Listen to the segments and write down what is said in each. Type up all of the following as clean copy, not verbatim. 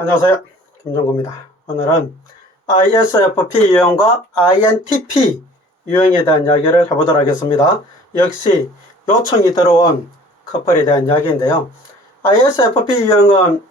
안녕하세요. 김종구입니다. 오늘은 ISFP 유형과 INTP 유형에 대한 이야기를 해보도록 하겠습니다. 역시 요청이 들어온 커플에 대한 이야기인데요. ISFP 유형은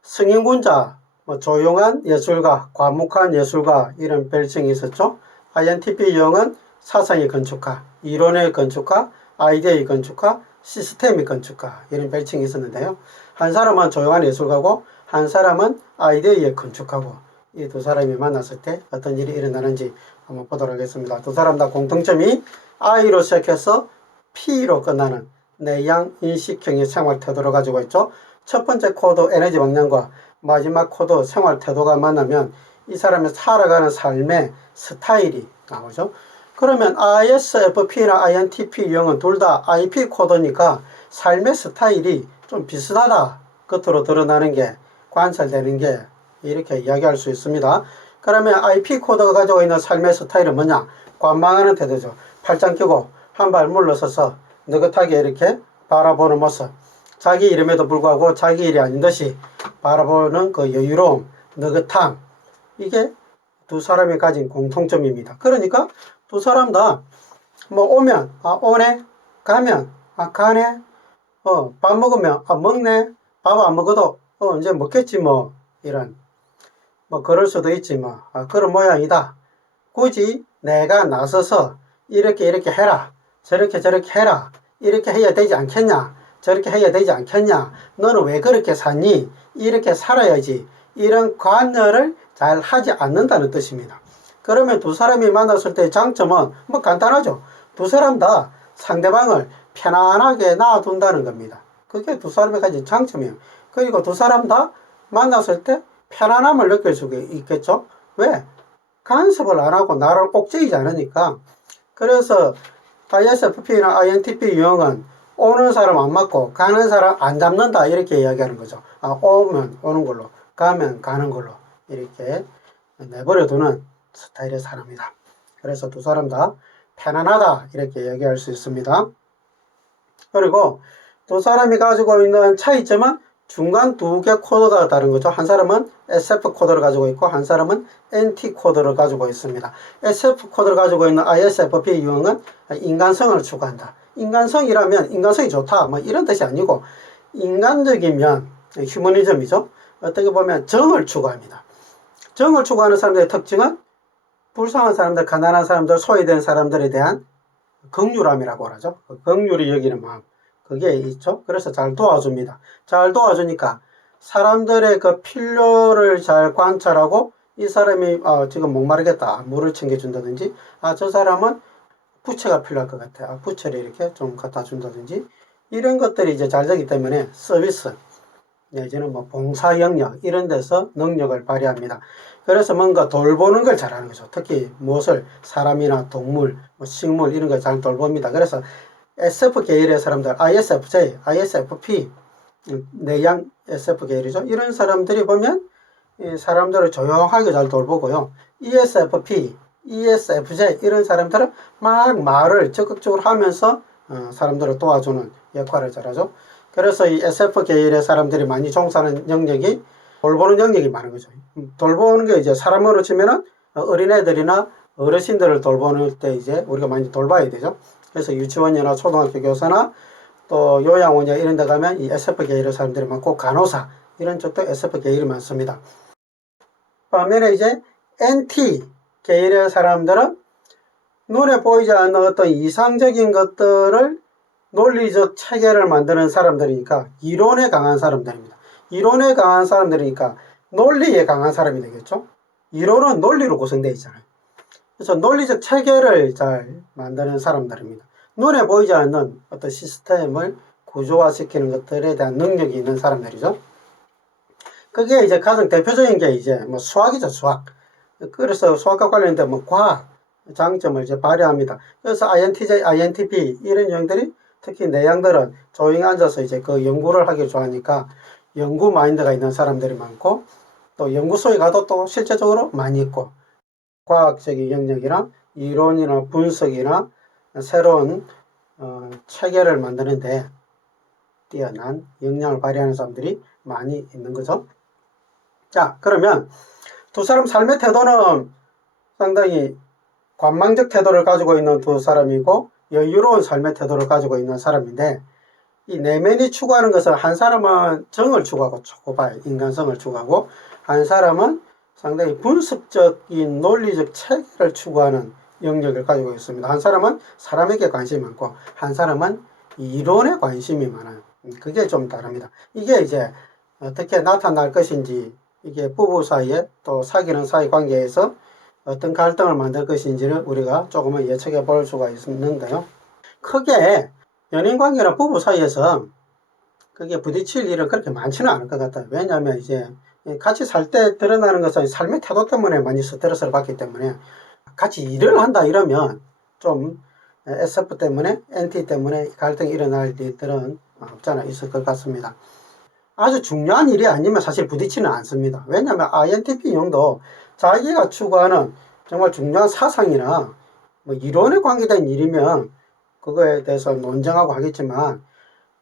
성인군자, 조용한 예술가, 과묵한 예술가 이런 별칭이 있었죠. INTP 유형은 사상의 건축가, 이론의 건축가, 아이디어의 건축가, 시스템의 건축가 이런 별칭이 있었는데요. 한 사람은 조용한 예술가고 한 사람은 아이디어의 건축가고 이 두 사람이 만났을 때 어떤 일이 일어나는지 한번 보도록 하겠습니다. 두 사람 다 공통점이 I로 시작해서 P로 끝나는 내양 인식형의 생활 태도를 가지고 있죠. 첫 번째 코드 에너지 방향과 마지막 코드 생활 태도가 만나면 이 사람의 살아가는 삶의 스타일이 나오죠. 그러면 ISFP나 INTP 유형은 둘 다 IP 코드니까 삶의 스타일이 좀 비슷하다 끝으로 드러나는 게 관찰되는 게 이렇게 이야기할 수 있습니다. 그러면 IP 코드가 가지고 있는 삶의 스타일은 뭐냐? 관망하는 태도죠. 팔짱 끼고 한 발 물러서서 느긋하게 이렇게 바라보는 모습. 자기 이름에도 불구하고 자기 일이 아닌 듯이 바라보는 그 여유로움, 느긋함. 이게 두 사람이 가진 공통점입니다. 그러니까 두 사람 다 뭐 오면 오네, 가면 가네, 밥 먹으면 먹네, 밥 안 먹어도 이제 먹겠지 뭐 이런 그럴 수도 있지 그런 모양이다. 굳이 내가 나서서 이렇게 해라, 저렇게 해라, 이렇게 해야 되지 않겠냐, 저렇게 해야 되지 않겠냐, 너는 왜 그렇게 사니, 이렇게 살아야지, 이런 관여를 잘 하지 않는다는 뜻입니다. 그러면 두 사람이 만났을 때의 장점은 간단하죠. 두 사람 다 상대방을 편안하게 놔둔다는 겁니다. 그게 두 사람이 가진 장점이에요. 그리고 두 사람 다 만났을 때 편안함을 느낄 수 있겠죠. 왜? 간섭을 안 하고 나를 꼭지이지 않으니까. 그래서 ISFP나 INTP 유형은 오는 사람 안 맞고 가는 사람 안 잡는다 이렇게 이야기하는 거죠. 오면 오는 걸로, 가면 가는 걸로 이렇게 내버려두는 스타일의 사람이다. 그래서 두 사람 다 편안하다 이렇게 이야기할 수 있습니다. 그리고 두 사람이 가지고 있는 차이점은 중간 두 개 코드가 다른 거죠. 한 사람은 SF 코드를 가지고 있고 한 사람은 NT 코드를 가지고 있습니다. SF 코드를 가지고 있는 ISFP 유형은 인간성을 추구한다. 인간성이라면 인간성이 좋다 이런 뜻이 아니고 인간적이면 휴머니즘이죠. 어떻게 보면 정을 추구합니다. 정을 추구하는 사람들의 특징은 불쌍한 사람들, 가난한 사람들, 소외된 사람들에 대한 긍휼함이라고 하죠. 긍휼히 여기는 마음. 그게 있죠. 그래서 잘 도와줍니다. 잘 도와주니까 사람들의 그 필요를 잘 관찰하고 이 사람이 지금 목마르겠다. 물을 챙겨준다든지 저 사람은 부채가 필요할 것 같아. 부채를 이렇게 좀 갖다 준다든지 이런 것들이 이제 잘 되기 때문에 서비스 내지는 봉사 영역 이런 데서 능력을 발휘합니다. 그래서 뭔가 돌보는 걸 잘하는 거죠. 특히 무엇을 사람이나 동물, 식물 이런 걸 잘 돌봅니다. 그래서 SF 계열의 사람들, ISFJ, ISFP, 내양 SF 계열이죠. 이런 사람들이 보면 사람들을 조용하게 잘 돌보고요. ESFP, ESFJ 이런 사람들은 막 말을 적극적으로 하면서 사람들을 도와주는 역할을 잘하죠. 그래서 이 SF 계열의 사람들이 많이 종사하는 영역이 돌보는 영역이 많은 거죠. 돌보는 게 이제 사람으로 치면은 어린애들이나 어르신들을 돌보는 때 이제 우리가 많이 돌봐야 되죠. 그래서 유치원이나 초등학교 교사나 또 요양원이나 이런 데 가면 이 SF 계열의 사람들이 많고 간호사 이런 쪽도 SF 계열이 많습니다. 반면에 이제 NT 계열의 사람들은 눈에 보이지 않는 어떤 이상적인 것들을 논리적 체계를 만드는 사람들이니까 이론에 강한 사람들입니다. 이론에 강한 사람들이니까 논리에 강한 사람이 되겠죠. 이론은 논리로 구성되어 있잖아요. 그래서 논리적 체계를 잘 만드는 사람들입니다. 눈에 보이지 않는 어떤 시스템을 구조화시키는 것들에 대한 능력이 있는 사람들이죠. 그게 이제 가장 대표적인 게 이제 수학이죠, 수학. 그래서 수학과 관련된 과학 장점을 이제 발휘합니다. 그래서 INTJ, INTP 이런 유형들이 특히 내양들은 조용히 앉아서 이제 그 연구를 하기 좋아하니까 연구 마인드가 있는 사람들이 많고 또 연구소에 가도 또 실제적으로 많이 있고 과학적인 영역이나 이론이나 분석이나 새로운 체계를 만드는데 뛰어난 역량을 발휘하는 사람들이 많이 있는 거죠. 자, 그러면 두 사람 삶의 태도는 상당히 관망적 태도를 가지고 있는 두 사람이고 여유로운 삶의 태도를 가지고 있는 사람인데, 이 내면이 추구하는 것은 한 사람은 정을 추구하고 초고발 인간성을 추구하고, 한 사람은 상당히 분석적인 논리적 체계를 추구하는 영역을 가지고 있습니다. 한 사람은 사람에게 관심이 많고 한 사람은 이론에 관심이 많아요. 그게 좀 다릅니다. 이게 이제 어떻게 나타날 것인지, 이게 부부 사이에 또 사귀는 사이 관계에서 어떤 갈등을 만들 것인지를 우리가 조금은 예측해 볼 수가 있는데요. 크게 연인관계나 부부 사이에서 그게 부딪힐 일은 그렇게 많지는 않을 것 같아요. 왜냐하면 이제 같이 살 때 드러나는 것은 삶의 태도 때문에 많이 스트레스를 받기 때문에, 같이 일을 한다 이러면 좀 SF 때문에 NT 때문에 갈등이 일어날 일들은 없잖아 있을 것 같습니다. 아주 중요한 일이 아니면 사실 부딪히는 않습니다. 왜냐하면 INTP형도 자기가 추구하는 정말 중요한 사상이나 뭐 이론에 관계된 일이면 그거에 대해서 논쟁하고 하겠지만,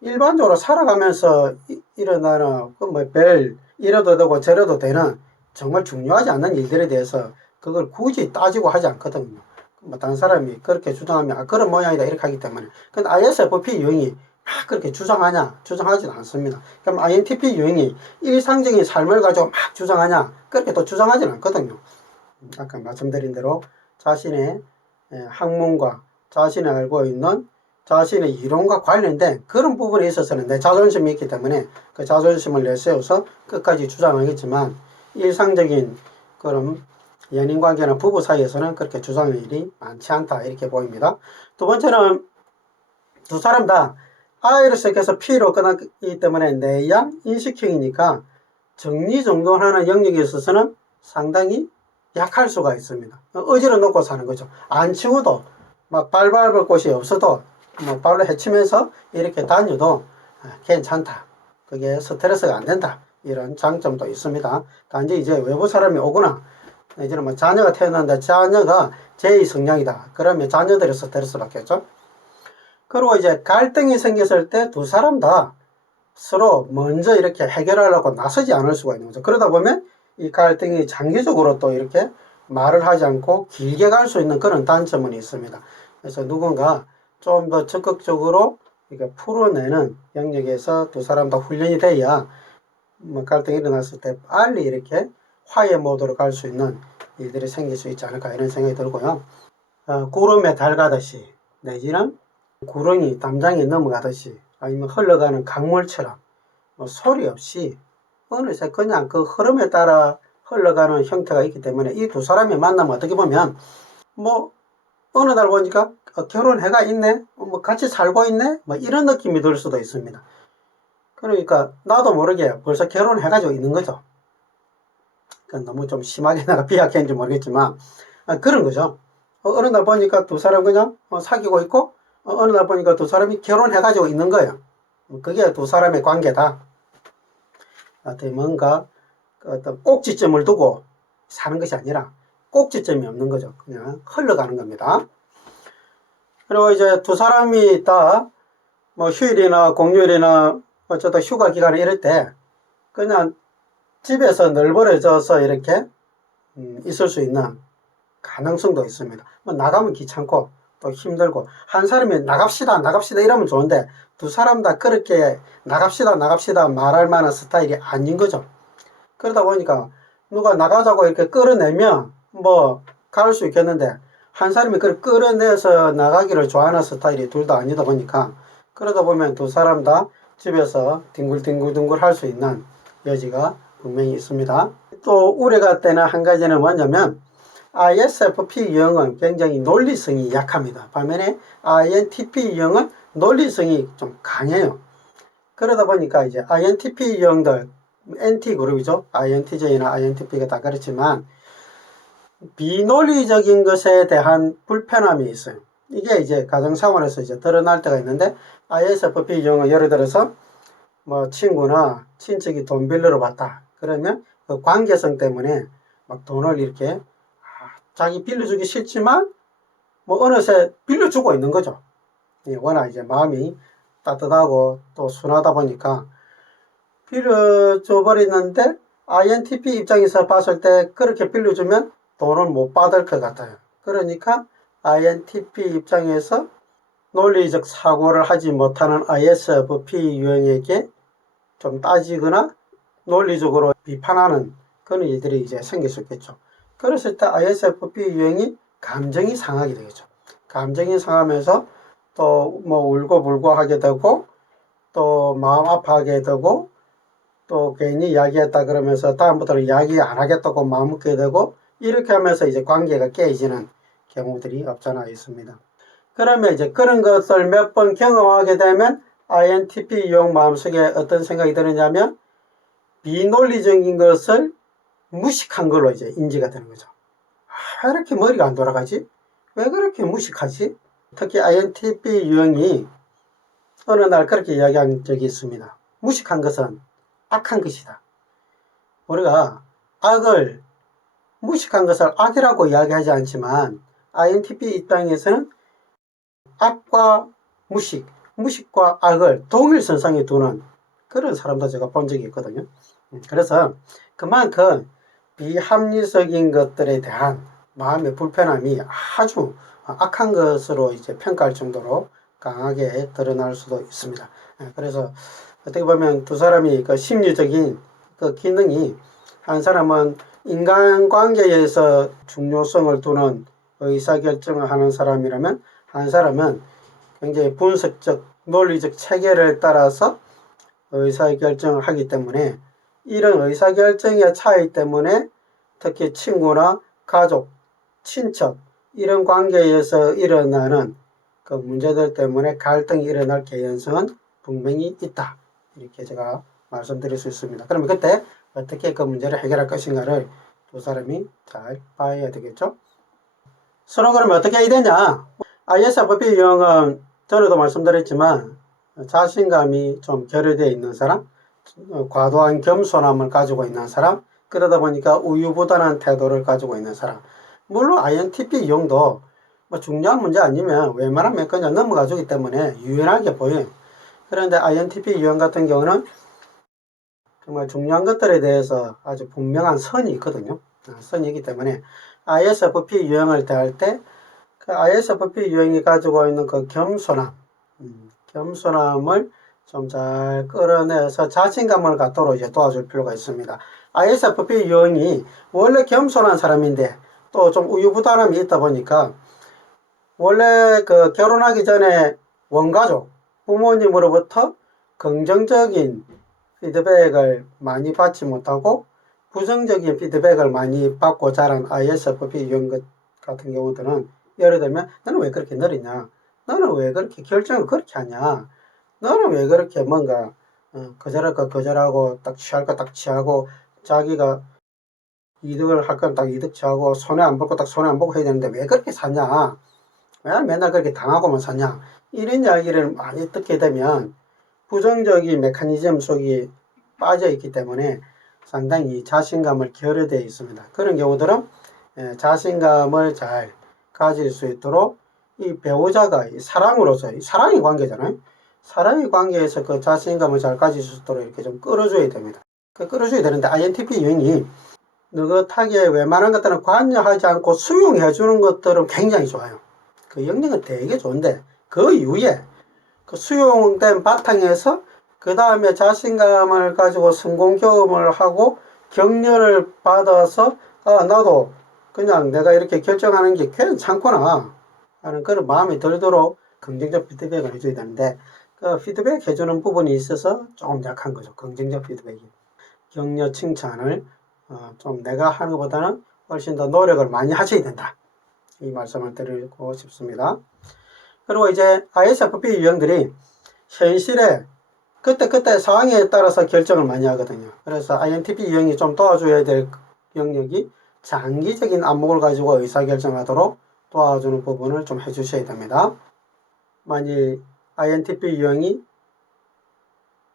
일반적으로 살아가면서 일어나는 별 이래도 되고 저래도 되는 정말 중요하지 않는 일들에 대해서 그걸 굳이 따지고 하지 않거든요. 뭐 다른 사람이 그렇게 주장하면 그런 모양이다 이렇게 하기 때문에. 근데 ISFP 유형이 막 그렇게 주장하냐? 주장하지는 않습니다. 그럼 INTP 유형이 일상적인 삶을 가지고 막 주장하냐? 그렇게 또 주장하지는 않거든요. 아까 말씀드린 대로 자신의 학문과 자신이 알고 있는 자신의 이론과 관련된 그런 부분에 있어서는 내 자존심이 있기 때문에 그 자존심을 내세워서 끝까지 주장하겠지만, 일상적인 그런 연인관계나 부부 사이에서는 그렇게 주장할 일이 많지 않다 이렇게 보입니다. 두 번째는 두 사람 다 IS에서 P로 끝났기 때문에 내양 인식형이니까 정리정돈하는 영역에 있어서는 상당히 약할 수가 있습니다. 의지를 놓고 사는 거죠. 안 치워도 막 발 밟을 곳이 없어도 뭐 발로 헤치면서 이렇게 다녀도 괜찮다. 그게 스트레스가 안 된다. 이런 장점도 있습니다. 단지 이제 외부 사람이 오거나 이제는 뭐 자녀가 태어난다. 자녀가 제2 성향이다. 그러면 자녀들이 스트레스 받겠죠. 그리고 이제 갈등이 생겼을 때 두 사람 다 서로 먼저 이렇게 해결하려고 나서지 않을 수가 있는 거죠. 그러다 보면 이 갈등이 장기적으로 또 이렇게 말을 하지 않고 길게 갈 수 있는 그런 단점은 있습니다. 그래서 누군가 좀 더 적극적으로 이렇게 풀어내는 영역에서 두 사람 다 훈련이 돼야 뭐 갈등이 일어났을 때 빨리 이렇게 화해 모드로 갈 수 있는 일들이 생길 수 있지 않을까 이런 생각이 들고요. 구름에 달 가듯이 내지는 구렁이 담장에 넘어가듯이 아니면 흘러가는 강물처럼 뭐 소리 없이 어느새 그냥 그 흐름에 따라 흘러가는 형태가 있기 때문에 이 두 사람이 만나면 어떻게 보면 뭐 어느 날 보니까 결혼해가 있네, 뭐 같이 살고 있네, 뭐 이런 느낌이 들 수도 있습니다. 그러니까 나도 모르게 벌써 결혼해가지고 있는 거죠. 너무 좀 심하게 내가 비약했는지 모르겠지만 그런 거죠. 어느 날 보니까 두 사람 그냥 사귀고 있고 어느 날 보니까 두 사람이 결혼해가지고 있는 거예요. 그게 두 사람의 관계다. 뭔가 어떤 꼭지점을 두고 사는 것이 아니라 꼭지점이 없는 거죠. 그냥 흘러가는 겁니다. 그리고 이제 두 사람이 다 뭐 휴일이나 공휴일이나 어쩌다 휴가 기간에 이럴 때 그냥 집에서 널브러져서 이렇게 있을 수 있는 가능성도 있습니다. 뭐 나가면 귀찮고 또 힘들고, 한 사람이 나갑시다 이러면 좋은데 두 사람 다 그렇게 나갑시다 말할 만한 스타일이 아닌 거죠. 그러다 보니까 누가 나가자고 이렇게 끌어내면 뭐 갈 수 있겠는데, 한 사람이 그걸 끌어내서 나가기를 좋아하는 스타일이 둘 다 아니다 보니까, 그러다 보면 두 사람 다 집에서 뒹굴뒹굴 할 수 있는 여지가 분명히 있습니다. 또 우려가 되는 한 가지는 뭐냐면 ISFP 유형은 굉장히 논리성이 약합니다. 반면에 INTP 유형은 논리성이 좀 강해요. 그러다 보니까 이제 INTP 유형들, NT그룹이죠. INTJ나 INTP가 다 그렇지만 비논리적인 것에 대한 불편함이 있어요. 이게 이제 가정생활에서 이제 드러날 때가 있는데, ISFP 유형은 예를 들어서 뭐 친구나 친척이 돈 빌려러 왔다. 그러면 그 관계성 때문에 막 돈을 이렇게 자기 빌려주기 싫지만 뭐 어느새 빌려주고 있는 거죠. 워낙 이제 마음이 따뜻하고 또 순하다 보니까 빌려줘 버리는데 INTP 입장에서 봤을 때 그렇게 빌려주면 돈을 못 받을 것 같아요. 그러니까 INTP 입장에서 논리적 사고를 하지 못하는 ISFP 유형에게 좀 따지거나 논리적으로 비판하는 그런 일들이 이제 생길 수 있겠죠. 그랬을 때 ISFP 유형이 감정이 상하게 되겠죠. 감정이 상하면서 또 뭐 울고불고 하게 되고 또 마음 아파하게 되고 또 괜히 이야기했다 그러면서 다음부터는 이야기 안 하겠다고 마음 먹게 되고 이렇게 하면서 이제 관계가 깨지는 경우들이 없잖아 있습니다. 그러면 이제 그런 것을 몇 번 경험하게 되면 INTP 유형 마음속에 어떤 생각이 드느냐면 비논리적인 것을 무식한 걸로 이제 인지가 되는 거죠. 왜 이렇게 머리가 안 돌아가지? 왜 그렇게 무식하지? 특히 INTP 유형이 어느 날 그렇게 이야기한 적이 있습니다. 무식한 것은 악한 것이다. 우리가 악을 무식한 것을 악이라고 이야기하지 않지만 INTP 입장에서는 악과 무식, 무식과 악을 동일선상에 두는 그런 사람도 제가 본 적이 있거든요. 그래서 그만큼 비합리적인 것들에 대한 마음의 불편함이 아주 악한 것으로 이제 평가할 정도로 강하게 드러날 수도 있습니다. 그래서 어떻게 보면 두 사람이 그 심리적인 그 기능이 한 사람은 인간관계에서 중요성을 두는 의사결정을 하는 사람이라면 한 사람은 굉장히 분석적, 논리적 체계를 따라서 의사결정을 하기 때문에 이런 의사결정의 차이 때문에 특히 친구나 가족, 친척 이런 관계에서 일어나는 그 문제들 때문에 갈등이 일어날 개연성은 분명히 있다. 이렇게 제가 말씀드릴 수 있습니다. 그러면 그때 어떻게 그 문제를 해결할 것인가를 두 사람이 잘 봐야 되겠죠. 서로 그러면 어떻게 해야 되냐? ISFP 유형은 전에도 말씀드렸지만 자신감이 좀 결여되어 있는 사람, 과도한 겸손함을 가지고 있는 사람, 그러다 보니까 우유부단한 태도를 가지고 있는 사람. 물론 INTP 유형도 뭐 중요한 문제 아니면 웬만하면 그냥 넘어가주기 때문에 유연하게 보여요. 그런데 INTP 유형 같은 경우는 정말 중요한 것들에 대해서 아주 분명한 선이 있거든요. 선이 있기 때문에 ISFP 유형을 대할 때 그 ISFP 유형이 가지고 있는 그 겸손함을 좀 잘 끌어내서 자신감을 갖도록 이제 도와줄 필요가 있습니다. ISFP 유형이 원래 겸손한 사람인데 또 좀 우유부단함이 있다 보니까 원래 그 결혼하기 전에 원가족, 부모님으로부터 긍정적인 피드백을 많이 받지 못하고 부정적인 피드백을 많이 받고 자란 ISFP 유형 같은 경우들은 예를 들면 너는 왜 그렇게 느리냐? 너는 왜 그렇게 결정을 그렇게 하냐? 너는 왜 그렇게 뭔가 거절할 거 거절하고 딱 취할 거 딱 취하고 자기가 이득을 할 건 딱 이득 취하고 손해 안 볼 거 딱 손해 안 보고 해야 되는데 왜 그렇게 사냐? 왜 맨날 그렇게 당하고만 사냐? 이런 이야기를 많이 듣게 되면 부정적인 메커니즘 속에 빠져 있기 때문에 상당히 자신감을 결여되어 있습니다. 그런 경우들은 자신감을 잘 가질 수 있도록 이 배우자가 사랑으로서 사랑의 관계잖아요. 사랑의 관계에서 그 자신감을 잘 가질 수 있도록 이렇게 좀 끌어줘야 됩니다. 그 끌어줘야 되는데 INTP 유형이 느긋하게 웬만한 것들은 관여하지 않고 수용해 주는 것들은 굉장히 좋아요. 그 영역은 되게 좋은데 그 이후에 그 수용된 바탕에서 그 다음에 자신감을 가지고 성공 경험을 하고 격려를 받아서 나도 그냥 내가 이렇게 결정하는 게 괜찮구나 하는 그런 마음이 들도록 긍정적 피드백을 해줘야 되는데 그 피드백 해주는 부분이 있어서 조금 약한 거죠. 긍정적 피드백이. 격려 칭찬을 좀 내가 하는 것보다는 훨씬 더 노력을 많이 하셔야 된다. 이 말씀을 드리고 싶습니다. 그리고 이제 ISFP 유형들이 현실에 그때 상황에 따라서 결정을 많이 하거든요. 그래서 INTP 유형이 좀 도와줘야 될 영역이 장기적인 안목을 가지고 의사결정하도록 도와주는 부분을 좀 해주셔야 됩니다. 만일 INTP 유형이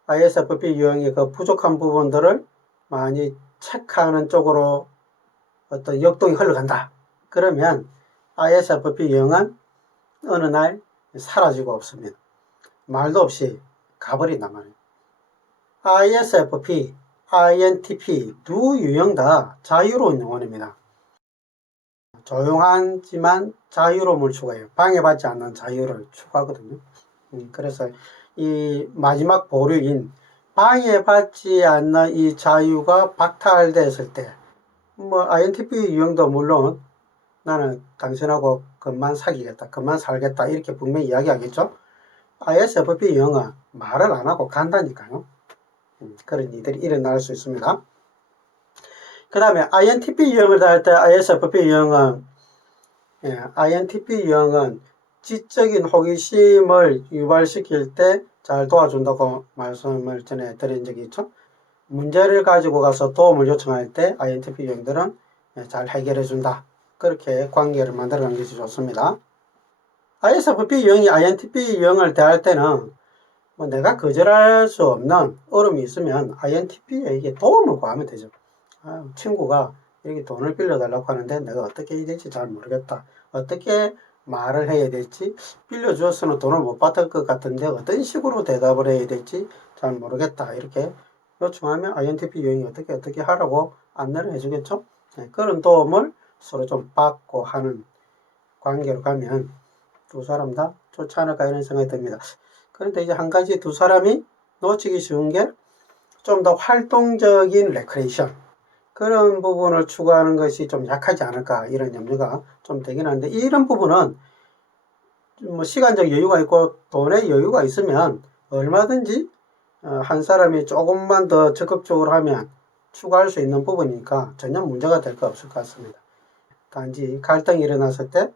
ISFP 유형의 그 부족한 부분들을 많이 체크하는 쪽으로 어떤 역동이 흘러간다. 그러면 ISFP 유형은 어느 날 사라지고 없습니다. 말도 없이 가버린단 말이에요. ISFP, INTP 두 유형 다 자유로운 영혼입니다. 조용하지만 자유로움을 추구해요. 방해받지 않는 자유를 추구하거든요. 그래서 이 마지막 보류인 방해받지 않는 이 자유가 박탈됐을 때, 뭐 INTP 유형도 물론 나는 당신하고 그만 사귀겠다, 그만 살겠다 이렇게 분명히 이야기하겠죠. ISFP 유형은 말을 안 하고 간다니까요. 그런 일들이 일어날 수 있습니다. 그 다음에 INTP 유형을 할 때 ISFP 유형은 INTP 유형은 지적인 호기심을 유발시킬 때 잘 도와준다고 말씀을 전에 드린 적이 있죠. 문제를 가지고 가서 도움을 요청할 때 INTP 유형들은 잘 해결해준다. 그렇게 관계를 만들어가는 것이 좋습니다. ISFP 유형이 INTP 유형을 대할 때는 뭐 내가 거절할 수 없는 어려움이 있으면 INTP에게 도움을 구하면 되죠. 친구가 이렇게 돈을 빌려달라고 하는데 내가 어떻게 해야 될지 잘 모르겠다. 어떻게 말을 해야 될지, 빌려주었으면 돈을 못 받을 것 같은데 어떤 식으로 대답을 해야 될지 잘 모르겠다. 이렇게 요청하면 INTP 유형이 어떻게 하라고 안내를 해주겠죠. 그런 도움을 서로 좀 받고 하는 관계로 가면 두 사람 다 좋지 않을까 이런 생각이 듭니다. 그런데 이제 한 가지 두 사람이 놓치기 쉬운 게 좀 더 활동적인 레크레이션, 그런 부분을 추구하는 것이 좀 약하지 않을까 이런 염려가 좀 되긴 하는데, 이런 부분은 뭐 시간적 여유가 있고 돈의 여유가 있으면 얼마든지 한 사람이 조금만 더 적극적으로 하면 추구할 수 있는 부분이니까 전혀 문제가 될 거 없을 것 같습니다. 단지 갈등이 일어났을 때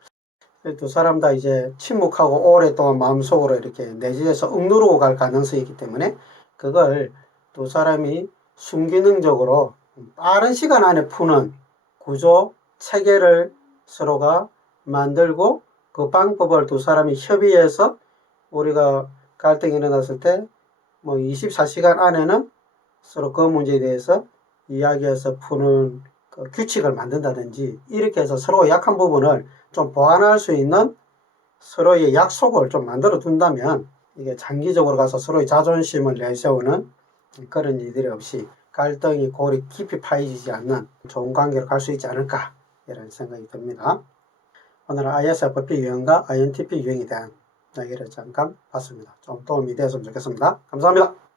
두 사람 다 이제 침묵하고 오랫동안 마음속으로 이렇게 내재해서 억누르고 갈 가능성이 있기 때문에 그걸 두 사람이 순기능적으로 빠른 시간 안에 푸는 구조, 체계를 서로가 만들고 그 방법을 두 사람이 협의해서 우리가 갈등이 일어났을 때 뭐 24시간 안에는 서로 그 문제에 대해서 이야기해서 푸는 그 규칙을 만든다든지 이렇게 해서 서로 약한 부분을 좀 보완할 수 있는 서로의 약속을 좀 만들어 둔다면 이게 장기적으로 가서 서로의 자존심을 내세우는 그런 일들이 없이 갈등이 골이 깊이 파이지 않는 좋은 관계로 갈 수 있지 않을까 이런 생각이 듭니다. 오늘은 ISFP 유형과 INTP 유형에 대한 이야기를 잠깐 봤습니다. 좀 도움이 되었으면 좋겠습니다. 감사합니다.